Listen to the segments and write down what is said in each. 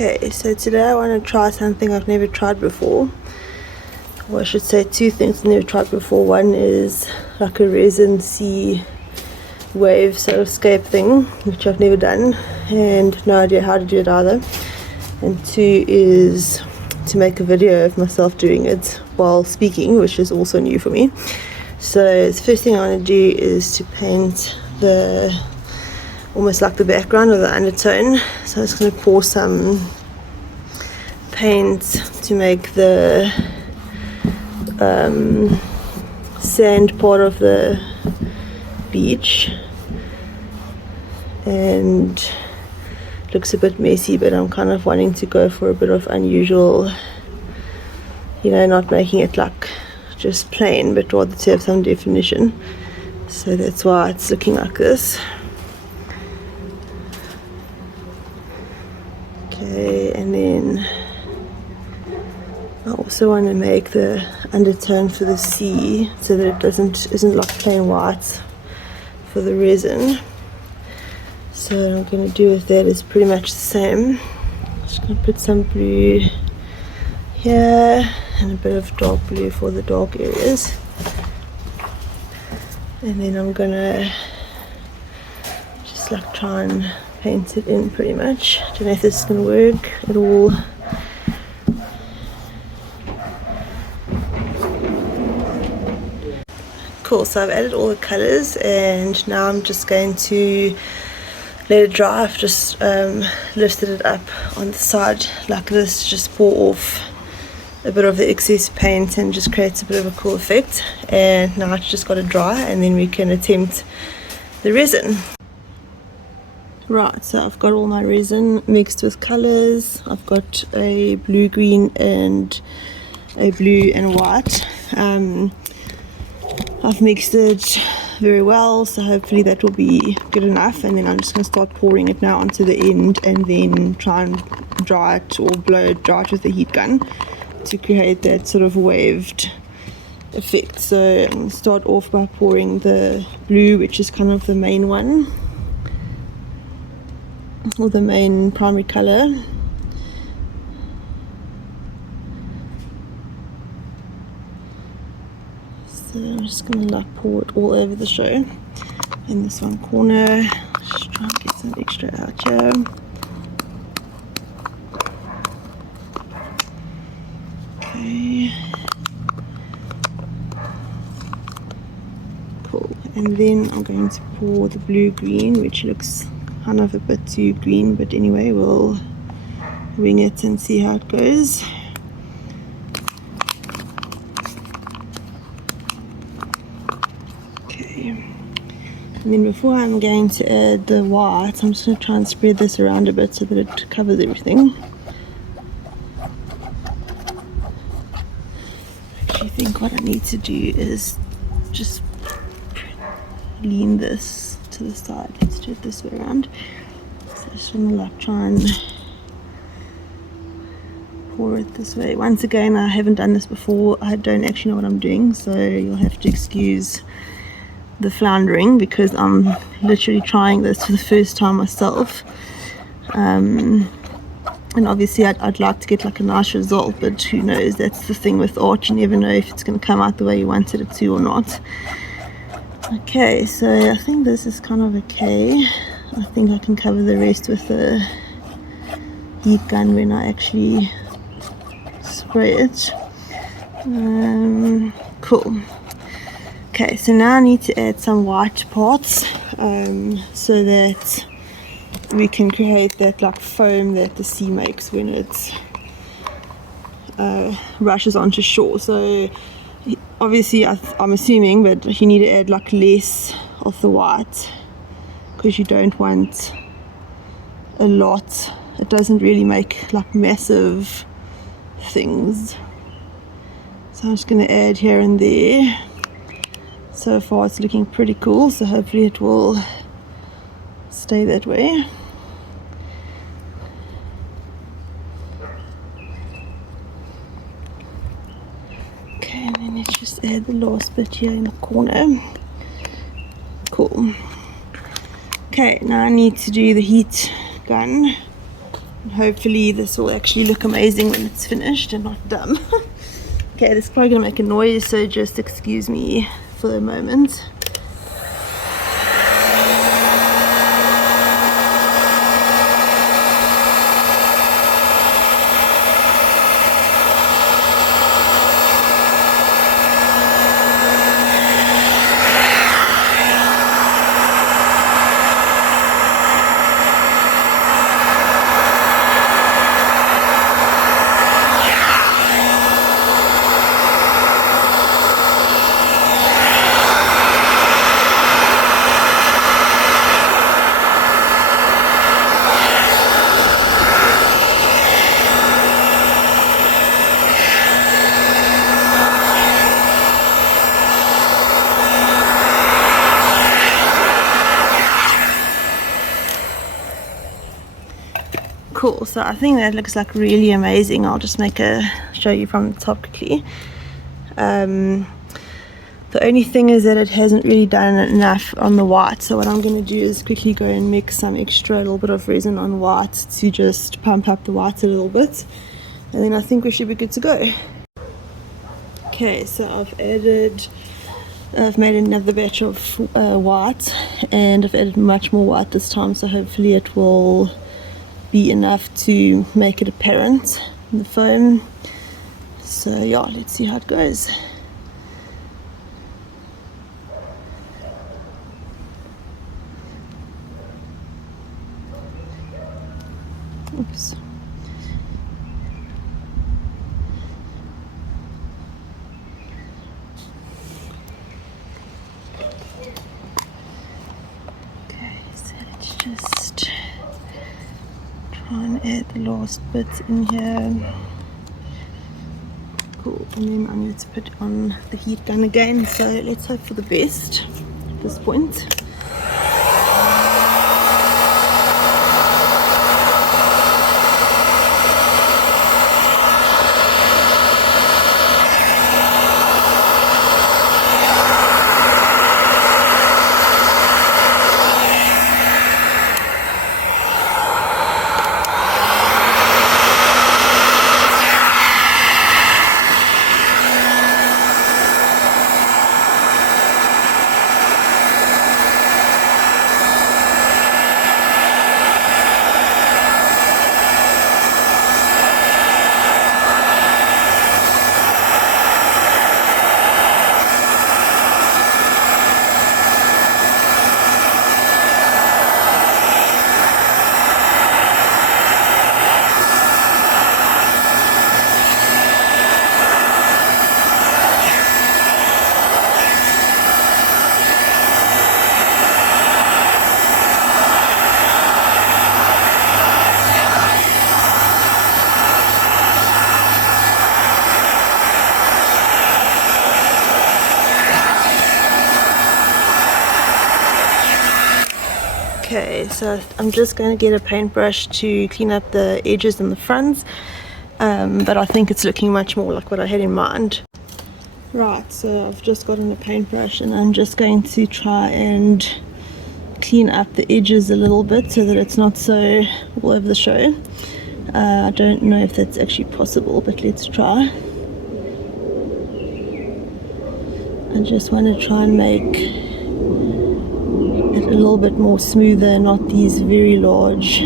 Okay, so today I want to try something I've never tried before. Or I should say two things I've never tried before. One is like a resin sea wave seascape thing, which I've never done and no idea how to do it either. And two is to make a video of myself doing it while speaking, which is also new for me. So the first thing I want to do is to paint almost like the background or the undertone. So I'm just going to pour some paint to make the sand part of the beach, and it looks a bit messy, but I'm kind of wanting to go for a bit of unusual, not making it like just plain, but rather to have some definition. So that's why it's looking like this. Okay, and then I also want to make the undertone for the sea so that it isn't like plain white for the resin. So what I'm going to do with that is pretty much the same. I'm just going to put some blue here and a bit of dark blue for the dark areas. And then I'm going to just like try and paint it in pretty much. Don't know if this is going to work at all. Cool, so I've added all the colors and now I'm just going to let it dry. I've just lifted it up on the side like this, just pour off a bit of the excess paint and just creates a bit of a cool effect. And now it's just got to dry and then we can attempt the resin. Right, so I've got all my resin mixed with colors. I've got a blue, green and a blue and a white. I've mixed it very well, so hopefully that will be good enough, and then I'm just going to start pouring it now onto the end and then try and dry it or dry it with the heat gun to create that sort of waved effect. So I'm going to start off by pouring the blue, which is kind of the main one, or the main primary color. So I'm just going to like pour it all over the show in this one corner. Just try and get some extra out here. Okay. Cool. And then I'm going to pour the blue green, which looks kind of a bit too green, but anyway, we'll wing it and see how it goes. And then before I'm going to add the white, I'm just going to try and spread this around a bit so that it covers everything. I actually think what I need to do is just lean this to the side. Let's do it this way around. So I just want to like try and pour it this way. Once again, I haven't done this before. I don't actually know what I'm doing, so you'll have to excuse the floundering because I'm literally trying this for the first time myself, and obviously I'd like to get like a nice result, but who knows, that's the thing with art, you never know if it's going to come out the way you wanted it to or not. Okay, so I think this is kind of okay. I think I can cover the rest with the heat gun when I actually spray it. Cool. Okay, so now I need to add some white parts so that we can create that like foam that the sea makes when it rushes onto shore. So obviously I'm assuming, but you need to add like less of the white because you don't want a lot. It doesn't really make like massive things. So I'm just going to add here and there. So far it's looking pretty cool, so hopefully it will stay that way. Okay, and then let's just add the last bit here in the corner. Cool. Okay, now I need to do the heat gun. Hopefully this will actually look amazing when it's finished and not dumb. Okay, this is probably gonna make a noise, so just excuse me for a moment. Cool, so I think that looks like really amazing. I'll just show you from the top quickly. The only thing is that it hasn't really done enough on the white, so what I'm going to do is quickly go and mix some extra little bit of resin on white to just pump up the white a little bit, and then I think we should be good to go. Okay, so I've made another batch of white, and I've added much more white this time, so hopefully it will be enough to make it apparent in the foam. So yeah, let's see how it goes. Oops. Okay, so let's just try and add the last bit in here. Cool, and then I need to put on the heat gun again, so let's hope for the best at this point. Okay, so I'm just going to get a paintbrush to clean up the edges and the fronts, but I think it's looking much more like what I had in mind. Right, so I've just gotten a paintbrush and I'm just going to try and clean up the edges a little bit so that it's not so all over the show. I don't know if that's actually possible, but let's try. I just want to try and make it a little bit more smoother, not these very large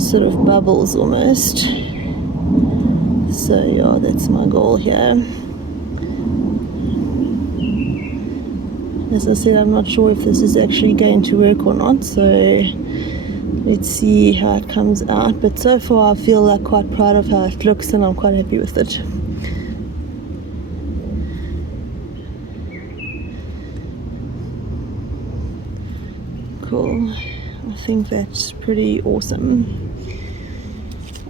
sort of bubbles almost. So yeah, that's my goal here. As I said, I'm not sure if this is actually going to work or not, so let's see how it comes out. But so far I feel like quite proud of how it looks and I'm quite happy with it. Cool. I think that's pretty awesome.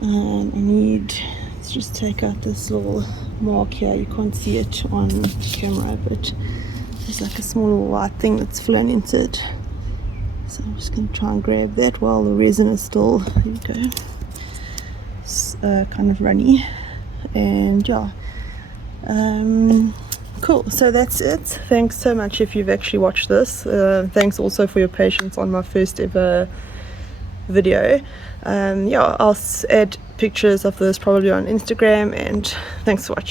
I need to just take out this little mark here. You can't see it on camera, but there's like a small little white thing that's flown into it. So I'm just going to try and grab that while the resin is still, there you go, it's, kind of runny. And yeah, cool, so that's it. Thanks so much if you've actually watched this. Thanks also for your patience on my first ever video. Yeah, I'll add pictures of this probably on Instagram, and thanks for watching.